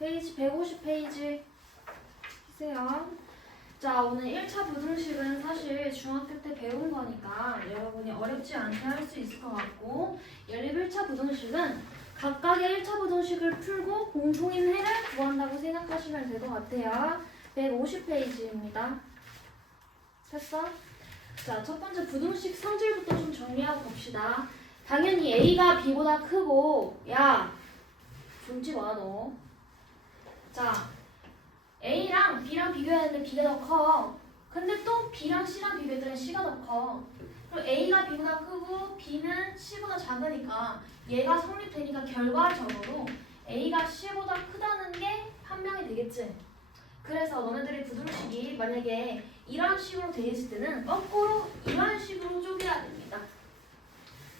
페이지 150페이지 주세요. 자, 오늘 1차 부등식은 사실 중학교 때 배운 거니까 여러분이 어렵지 않게 할 수 있을 것 같고 연립 1차 부등식은 각각의 1차 부등식을 풀고 공통인 해를 구한다고 생각하시면 될 것 같아요. 150페이지입니다. 됐어? 자, 첫 번째 부등식 성질부터 좀 정리하고 봅시다. 당연히 A가 B보다 크고 야, 졸지 마 너. 자, A랑 B랑 비교했는데 B가 더 커. 근데 또 B랑 C랑 비교했더니 C가 더 커. 그리고 A가 B보다 크고 B는 C보다 작으니까 얘가 성립되니까 결과적으로 A가 C보다 크다는 게 판명이 되겠지. 그래서 너네들이 부등식이 만약에 이런 식으로 돼 있을 때는 거꾸로 이런 식으로 쪼개야 됩니다.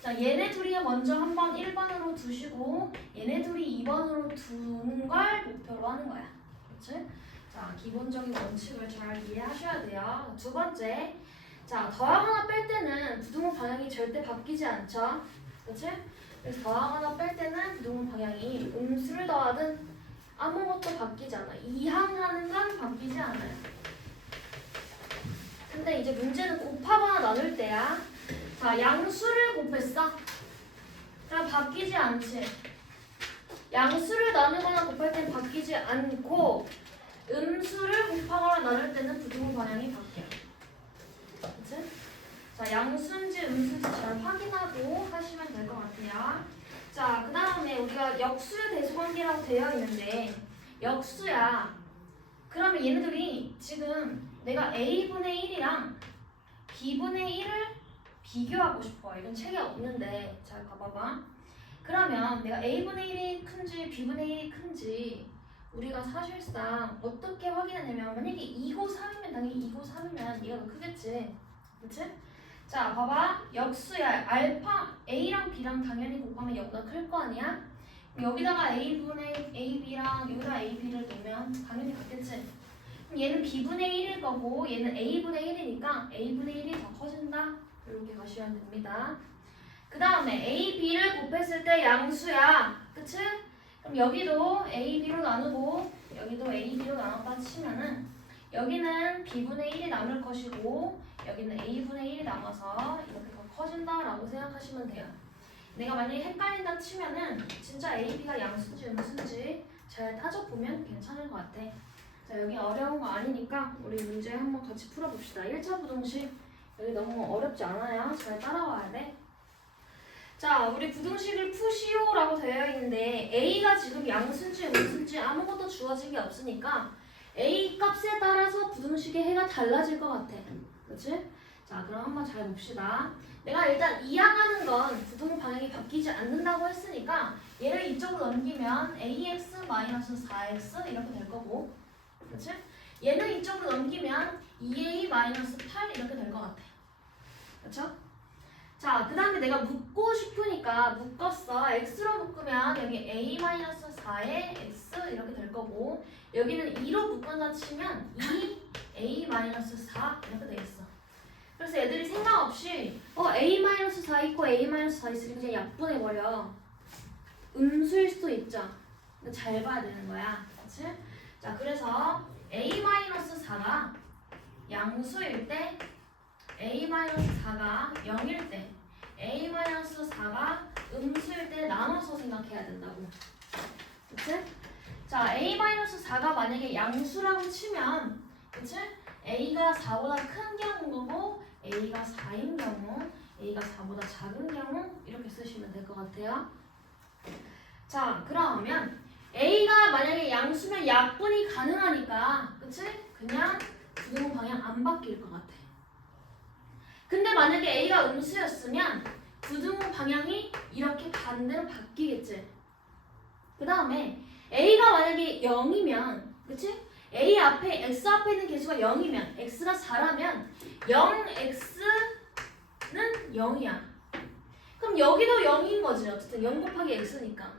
자, 얘네 둘이 먼저 한번 1번으로 두시고 얘네 둘이 2번으로 두는 걸 목표로 하는 거야. 그렇지? 자, 기본적인 원칙을 잘 이해하셔야 돼요. 두 번째, 자, 더하거나 뺄 때는 부등호 방향이 절대 바뀌지 않죠. 그렇지? 그래서 더하거나 뺄 때는 부등호 방향이 음수를 더하든 아무것도 바뀌지 않아. 이항하는 건 바뀌지 않아요. 근데 이제 문제는 곱하거나 나눌 때야. 자, 양수를 곱했어. 그럼 바뀌지 않지. 양수를 나누거나 곱할 땐 바뀌지 않고 음수를 곱하거나 나눌 때는 부등호 방향이 바뀌어. 그치? 자, 양수인지 음수인지 잘 확인하고 하시면 될 것 같아요. 자, 그 다음에 우리가 역수의 대소관계라고 되어 있는데 역수야. 그러면 얘네들이 지금 내가 a분의 1이랑 b분의 1을 비교하고 싶어. 이건 책에 없는데 잘 봐봐봐. 그러면 내가 a분의 1이 큰지 b분의 1이 큰지 우리가 사실상 어떻게 확인하냐면 만약에 2고 3이면 당연히 2고 3이면 얘가 더 크겠지. 그치? 자 봐봐 역수야 알파 a랑 b랑 당연히 곱하면 여기가 클거 아니야? 여기다가 a분의 ab랑 여기다 ab를 놓으면 당연히 같겠지? 그럼 얘는 b분의 1일 거고 얘는 a분의 1이니까 a분의 1이 더 커진다 이렇게 가시면 됩니다 그 다음에 a, b를 곱했을 때 양수야 그치? 그럼 여기도 a, b로 나누고 여기도 a, b로 나눴다 치면은 여기는 b분의 1이 남을 것이고 여기는 a분의 1이 남아서 이렇게 더 커진다라고 생각하시면 돼요. 내가 만약에 헷갈린다 치면은 진짜 a, b가 양수인지 음수인지 잘 따져보면 괜찮을 것 같아. 자 여기 어려운 거 아니니까 우리 문제 한번 같이 풀어봅시다. 1차 부등식 여기 너무 어렵지 않아요. 잘 따라와야 돼. 자 우리 부등식을 푸시오라고 되어 있는데 a가 지금 양수인지 음수인지 아무것도 주어진 게 없으니까 a 값에 따라서 부등식의 해가 달라질 것 같아. 그치? 자, 그럼 한번 잘 봅시다. 내가 일단 이항하는 건 부등 방향이 바뀌지 않는다고 했으니까 얘를 이쪽으로 넘기면 ax-4x 이렇게 될 거고 그치? 얘는 이쪽으로 넘기면 2a-8 이렇게 될 것 같아. 그쵸? 자, 그 다음에 내가 묶고 싶으니까 묶었어. x로 묶으면 여기 a-4에 x 이렇게 될 거고 여기는 2로 묶은다 치면 2a-4 이렇게 되겠어. 그래서 애들이 생각 없이 어 a-4 있고 a-4 있으니까 그냥 약분해버려. 음수일 수도 있죠. 잘 봐야 되는 거야. 그치? 자, 그래서 a-4가 양수일 때 a-4가 0일 때 a-4가 음수일 때 나눠서 생각해야 된다고. 그치? 자, a-4가 만약에 양수라고 치면 그치? a가 4보다 큰 경우인 거고 a가 4인 경우 a가 4보다 작은 경우 이렇게 쓰시면 될 것 같아요. 자, 그러면 a가 만약에 양수면 약분이 가능하니까 그치? 그냥 부등호 방향 안 바뀔 것 같아. 근데 만약에 a가 음수였으면 부등호 방향이 이렇게 반대로 바뀌겠지. 그 다음에 a가 만약에 0이면 그치? a 앞에 x 앞에 있는 개수가 0이면 x가 4라면 0x는 0이야. 그럼 여기도 0인 거지. 어쨌든 0 곱하기 x니까.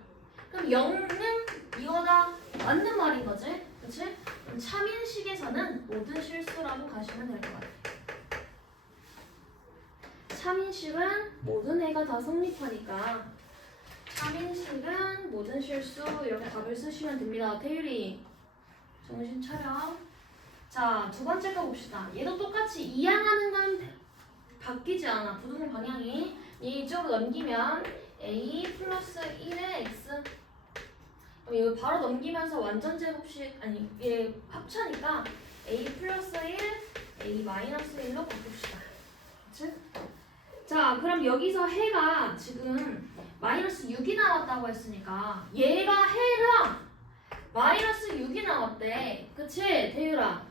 그럼 0은 이거다 맞는 말인 거지. 그치? 그럼 참인식에서는 모든 실수라고 가시면 될 것 같아. 참인식은 모든 애가 다 성립하니까 3인식은 모든 실수 이렇게 답을 쓰시면 됩니다. 태율이 정신 차려. 자, 두 번째 거 봅시다. 얘도 똑같이 이항하는 건 바뀌지 않아. 부등호 방향이 얘 이쪽으로 넘기면 a 플러스 1의 x 이거 바로 넘기면서 완전 제곱식 아니 얘 합차니까 a 플러스 1 a 마이너스 1로 바꿉시다. 그럼 여기서 해가 지금 마이너스 6이 나왔다고 했으니까 얘가 해랑 마이너스 6이 나왔대. 그치, 대유라?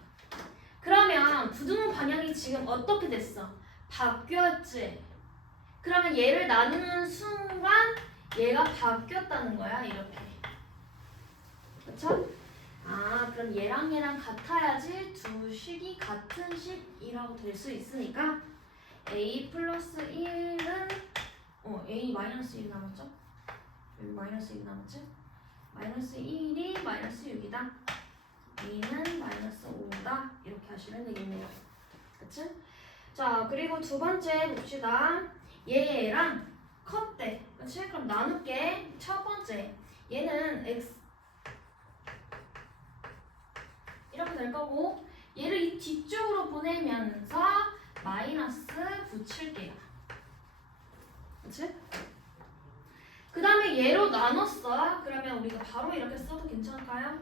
그러면 부등호 방향이 지금 어떻게 됐어? 바뀌었지? 그러면 얘를 나누는 순간 얘가 바뀌었다는 거야, 이렇게. 그쵸? 아, 그럼 얘랑 얘랑 같아야지 두 식이 같은 식이라고 될 수 있으니까 a 플러스 1은 어 a 마이너스 1 남았죠? 여기 마이너스 1 남았지? 마이너스 1이 마이너스 6이다. a는 마이너스 5다. 이렇게 하시면 되겠네요. 그치? 자 그리고 두 번째 봅시다. 얘랑 컸대. 그치? 그럼 나눌게. 첫 번째 얘는 x 이렇게 될 거고 얘를 이 뒤쪽으로 보내면서 마이너스 붙일게요. 그치? 그 다음에 얘로 나눴어. 그러면 우리가 바로 이렇게 써도 괜찮을까요?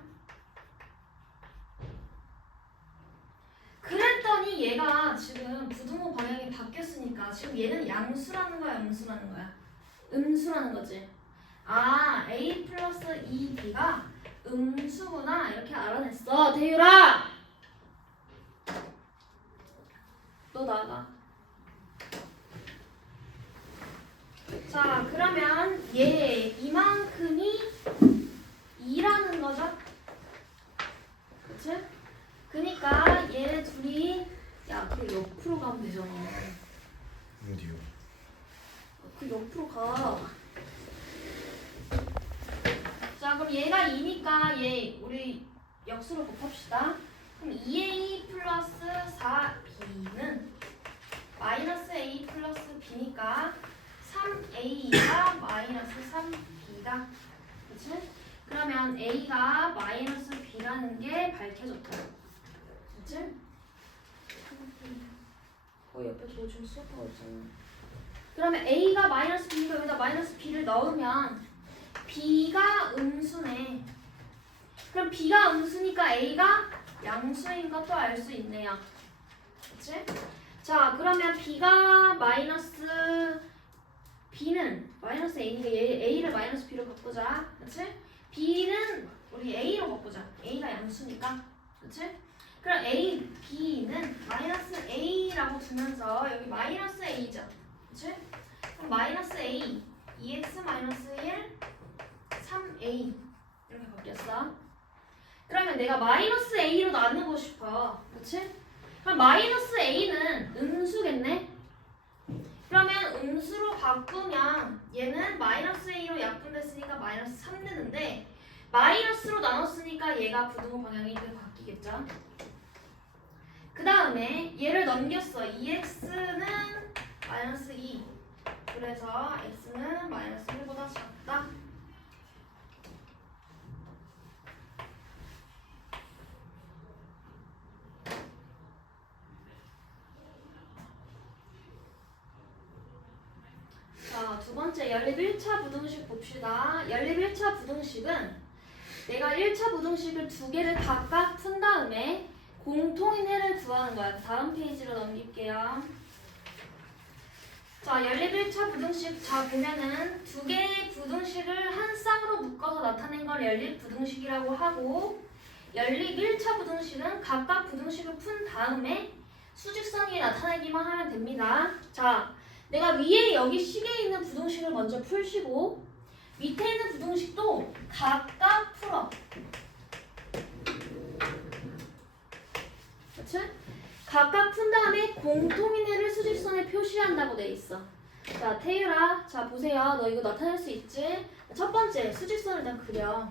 그랬더니 얘가 지금 부등호 방향이 바뀌었으니까 지금 얘는 양수라는 거야, 음수라는 거야? 음수라는 거지. 아, a 플러스 2b가 음수구나 이렇게 알아냈어. 대유라! 너 나가. 자, 그러면 얘 이만큼이 2라는 거죠? 그치? 그니까 얘네 둘이 야, 그 옆으로 가면 되잖아. 어디요? 그 옆으로 가. 자, 그럼 얘가 2니까 얘 우리 역수로 곱합시다. 그럼 2a 플러스 4b는 마이너스 a 플러스 b니까 3a가 마이너스 3b다. 그치? 그러면 a가 마이너스 b라는 게 밝혀졌다. 그치? 어, 옆에 도중 소파가 있잖아. 그러면 a가 마이너스 b니까 여기다 마이너스 b를 넣으면 b가 음수네. 그럼 b가 음수니까 a가 양수인 것도 알 수 있네요. 그치? 자, 그러면 b가 마이너스 b는 마이너스 a니까 얘 a를 마이너스 b로 바꾸자. 그치? b는 우리 a로 바꾸자. a가 양수니까. 그치? 그럼 a, b는 마이너스 a라고 두면서 여기 마이너스 a죠. 그치? 그럼 마이너스 a, 2x 마이너스 1, 3a 이렇게 바뀌었어. 그러면 내가 마이너스 a로 나누고 싶어. 그치? 그럼 마이너스 a는 음수겠네? 그러면 음수로 바꾸면 얘는 마이너스 a로 약분됐으니까 마이너스 3 되는데 마이너스로 나눴으니까 얘가 부등호 방향이 이렇게 바뀌겠죠? 그 다음에 얘를 넘겼어. 2x는 마이너스 2 그래서 x는 마이너스 1보다 작다. 연립 1차 부등식 봅시다. 연립 1차 부등식은 내가 1차 부등식을 두 개를 각각 푼 다음에 공통인 해를 구하는 거야. 다음 페이지로 넘길게요. 자, 연립 1차 부등식 자 보면은 두 개의 부등식을 한 쌍으로 묶어서 나타낸 걸 연립 부등식이라고 하고 연립 1차 부등식은 각각 부등식을 푼 다음에 수직선 위에 나타내기만 하면 됩니다. 자, 내가 위에 여기 식에 있는 부등식을 먼저 풀시고 밑에 있는 부등식도 각각 풀어. 그치? 각각 푼 다음에 공통인해를 수직선에 표시한다고 돼 있어. 자, 태유라. 자, 보세요. 너 이거 나타낼 수 있지? 첫 번째, 수직선을 일단 그려.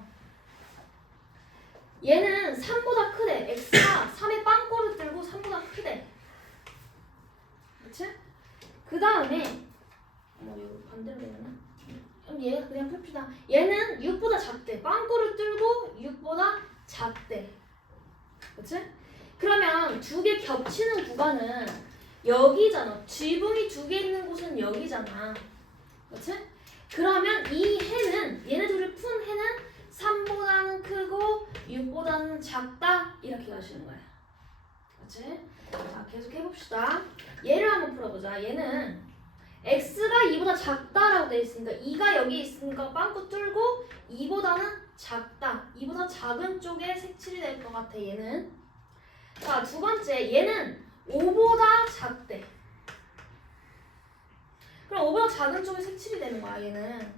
얘는 3보다 크대. x가 3의 빵꼬를 들고 3보다 크대. 그치? 그 다음에, 어머, 이거 반대로 되나? 그럼 얘 그냥 풉시다. 얘는 6보다 작대. 빵꾸를 뚫고 6보다 작대. 그치? 그러면 두 개 겹치는 구간은 여기잖아. 지붕이 두 개 있는 곳은 여기잖아. 그치? 그러면 이 해는 얘네 둘을 푼 해는 3보다는 크고 6보다는 작다 이렇게 가시는 거야. 그치? 자 계속 해봅시다. 얘를 한번 풀어보자. 얘는 x가 2보다 작다라고 돼 있으니까 2가 여기 있으니까 빵꾸 뚫고 2보다는 작다. 2보다 작은 쪽에 색칠이 될 것 같아. 얘는. 자 두 번째 얘는 5보다 작대. 그럼 5보다 작은 쪽에 색칠이 되는 거야 얘는.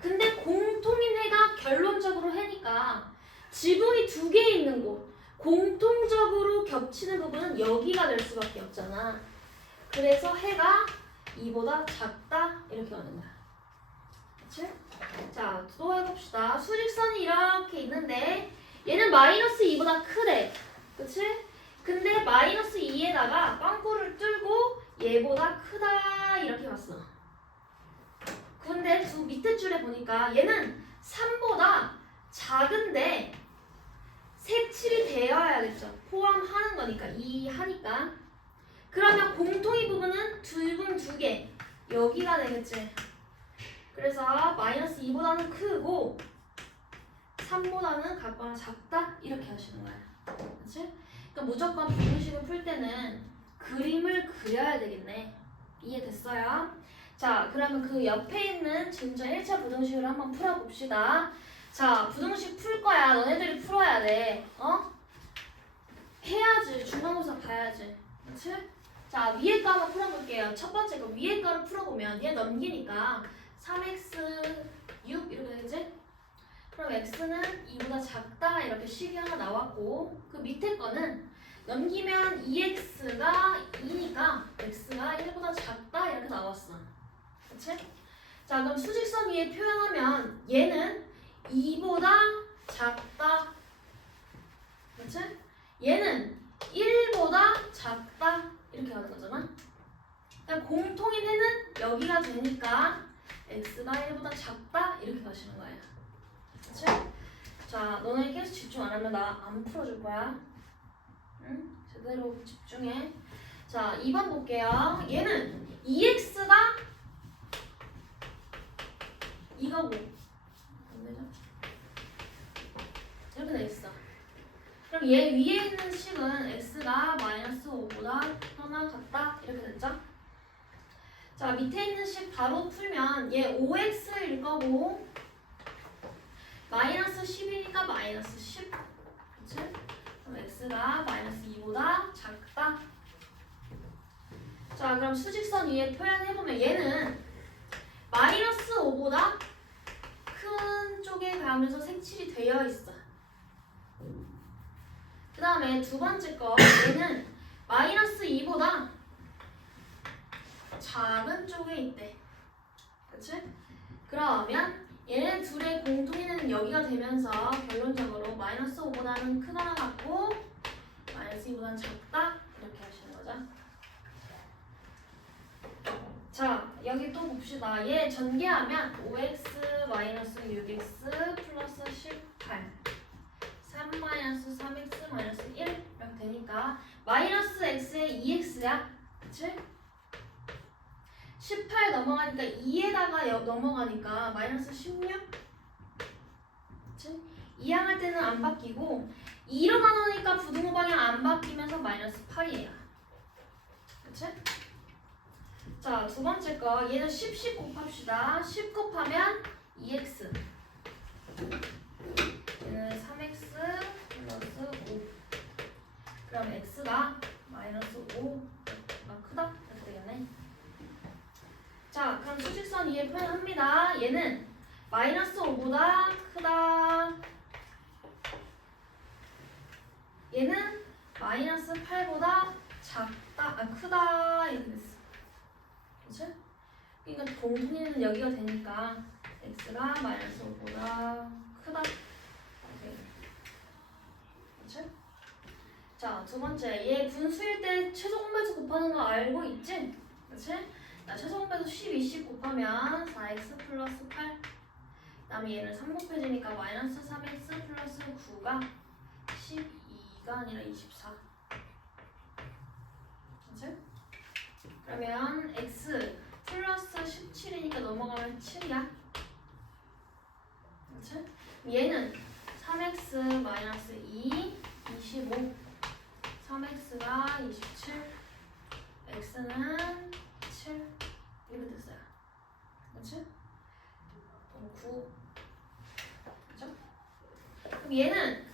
근데 공통인 해가 결론적으로 해니까 지붕이 두 개 있는 곳 공통적으로 겹치는 부분은 여기가 될 수밖에 없잖아. 그래서 해가 2보다 작다 이렇게 거야. 그치? 자, 또 해봅시다. 수직선이 이렇게 있는데 얘는 마이너스 2보다 크대. 그치? 근데 마이너스 2에다가 빵꾸를 뚫고 얘보다 크다 이렇게 갔어. 근데 두 밑에 줄에 보니까 얘는 3보다 작은데 색칠이 되어야겠죠. 포함하는 거니까 이 하니까. 그러면 공통의 부분은 두분 두 개. 여기가 되겠지. 그래서 마이너스 2보다는 크고 3보다는 같거나 작다 이렇게 하시는 거야. 그렇지? 그러니까 무조건 부등식을 풀 때는 그림을 그려야 되겠네. 이해됐어요? 자, 그러면 그 옆에 있는 지금전 1차 부등식을 한번 풀어봅시다. 자, 부등식 풀 거야. 너네들이 풀어야 돼. 어? 해야지. 중간고사 봐야지. 그렇지? 자, 위에 거 한번 풀어볼게요. 첫 번째 거 위에 거를 풀어보면 얘 넘기니까 3x 6 이렇게 되겠지? 그럼 x는 2보다 작다 이렇게 식이 하나 나왔고 그 밑에 거는 넘기면 2x가 2니까 x가 1보다 작다 이렇게 나왔어. 그치? 자 그럼 수직선 위에 표현하면 얘는 2보다 작다. 그렇지? 얘는 1보다 작다. 이렇게 가는 거잖아. 그러니까 공통인 해는 여기가 되니까 x가 1보다 작다. 이렇게 가시는 거예요. 그렇지? 자, 너네 계속 집중 안 하면 나 안 풀어줄 거야. 응? 제대로 집중해. 자, 2번 볼게요. 얘는 2x가 2가 5. 되죠? 이렇게 돼 있어. 그럼 얘 위에 있는 식은 x가 마이너스 5보다 하나 같다 이렇게 됐죠? 자 밑에 있는 식 바로 풀면 얘 5x일 거고 마이너스 10이니까 마이너스 10 그치? 그럼 x가 마이너스 2보다 작다 자 그럼 수직선 위에 표현해보면 얘는 마이너스 5보다 큰 쪽에 가면서 색칠이 되어 있어 그 다음에 두 번째 거 얘는 마이너스 2보다 작은 쪽에 있대. 그치? 그러면 얘네 둘의 공통인은 여기가 되면서 결론적으로 마이너스 5보다는 크거나 같고 마이너스 2보다는 작다 이렇게 하시는 거죠. 자 여기 또 봅시다. 얘 전개하면 5x 마이너스 6x 플러스 18 3 마이너스 3x 마이너스 1 이렇게 되니까 마이너스 x에 2x야. 그치? 18 넘어가니까 2에다가 여- 넘어가니까 마이너스 16 그치? 2항할 때는 안 바뀌고 2로 나누니까 부등호 방향 안 바뀌면서 마이너스 8이에요 그치? 자, 두 번째 거 얘는 10, 10 곱합시다 10 곱하면 2x 얘는 3x 플러스 5 그럼 x가 마이너스 5가 크다 이렇게 되겠네 자, 그럼 수직선 위에 표현합니다. 얘는 마이너스 5보다 크다. 얘는 마이너스 8보다 작다, 아, 크다. 이렇게 됐어. 그러니까 공통인은 여기가 되니까 x가 마이너스 5보다 크다. 그치? 자, 두 번째. 얘 분수일 때 최소 공배수 곱하는 거 알고 있지? 그치? 자, 최소 배수 12, 10 곱하면 4x 플러스 8. 그다음에 얘는 3 곱해지니까 마이너스 3x 플러스 9가 12가 아니라 24. 그치? 그러면 x 플러스 17이니까 넘어가면 7이야. 그치? 얘는 3x 마이너스 2, 25. 3x가 27. x는 7. 이렇게 됐어요. 그럼 9. 그죠? 그럼 얘는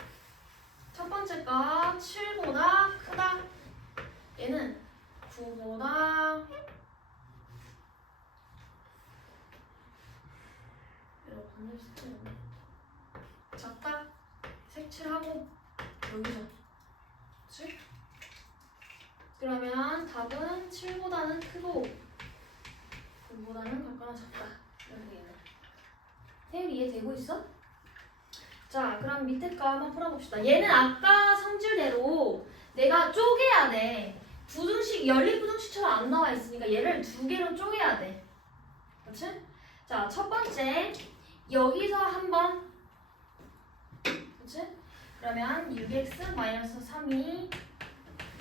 첫 번째 거 7보다 크다. 얘는 9보다 작다. 색칠하고 여기서. 그치? 그러면 답은 7보다는 크고 9보다는 같거나 작다. 얘는. 태율 이해되고 있어? 자, 그럼 밑에 거 한번 풀어봅시다. 얘는 아까 성질대로 내가 쪼개야 돼. 부등식, 연립 부등식처럼 안 나와 있으니까 얘를 두 개로 쪼개야 돼. 그렇지? 자, 첫 번째 여기서 한번 그렇지? 그러면 6x-3이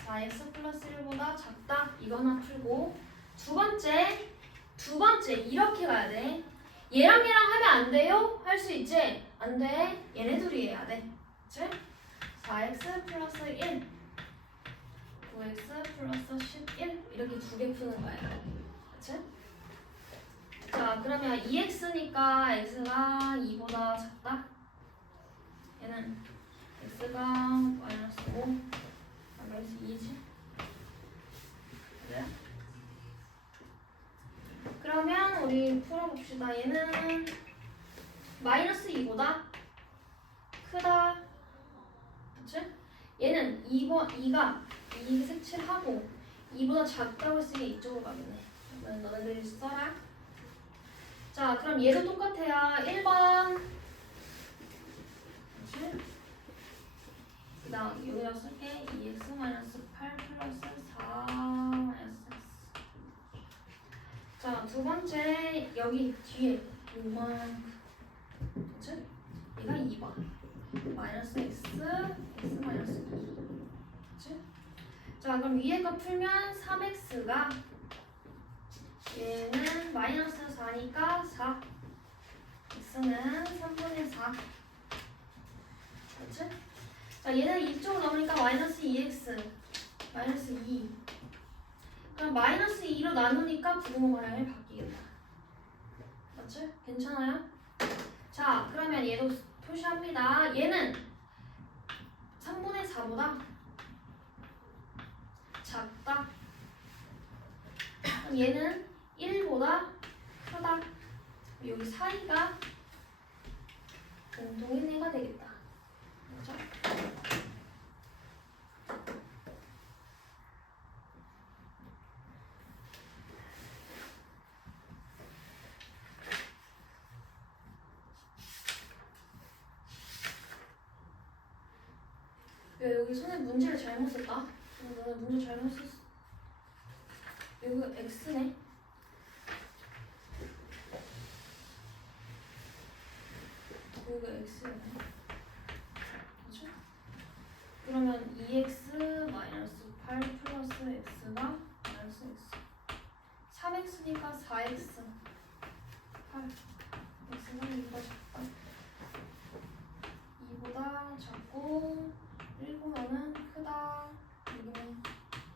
4x 플러스 1보다 작다. 이거 하나 풀고 두 번째 두 번째 이렇게 가야 돼. 얘랑 얘랑 하면 안 돼요? 할 수 있지? 안 돼. 얘네 둘이 해야 돼. 그치? 4x 플러스 1 9x 플러스 11 이렇게 두 개 푸는 거야. 그치? 자 그러면 2x니까 x가 2보다 작다. 얘는 x가 마이너스 5 마이너스 2지. 그래? 그러면 우리 풀어봅시다. 얘는 마이너스 2보다 크다. 그치? 얘는 2번, 2가 2 색칠하고 2보다 작다고 했으니 이쪽으로 가겠네. 그러면 너네들이 써라. 자, 그럼 얘도 똑같아요. 1번. 그치? 그 다음 여기다 쓸게. 2x 마이너스 8 플러스 4 마이너스 x. 자, 두 번째 여기 뒤에 6만 그치? 얘가 2번 마이너스 x x 마이너스 2 그치? 자 그럼 위에 거 풀면 3x가 얘는 마이너스 4니까 4 x는 3분의 4 그치? 자 얘는 이쪽으로 넘으니까 마이너스 2x 마이너스 2 그럼 마이너스 2로 나누니까 부등호 방향이 바뀌겠다. 맞지? 괜찮아요? 자, 그러면 얘도 표시합니다. 얘는 3분의 4보다 작다. 그럼 얘는 1보다 크다. 여기 사이가 애가 되겠다. 그렇죠? 야 여기 손에 문제를 잘못 썼다. 어, 너네 문제 잘못 썼어. 여기 x네. 9가 x 그죠? 그러면 2x 마이너스 8 플러스 x가 마이너스 x. 3x니까 4x 8 x가 2보다 작다. 2보다. 작고 1보다는 크다.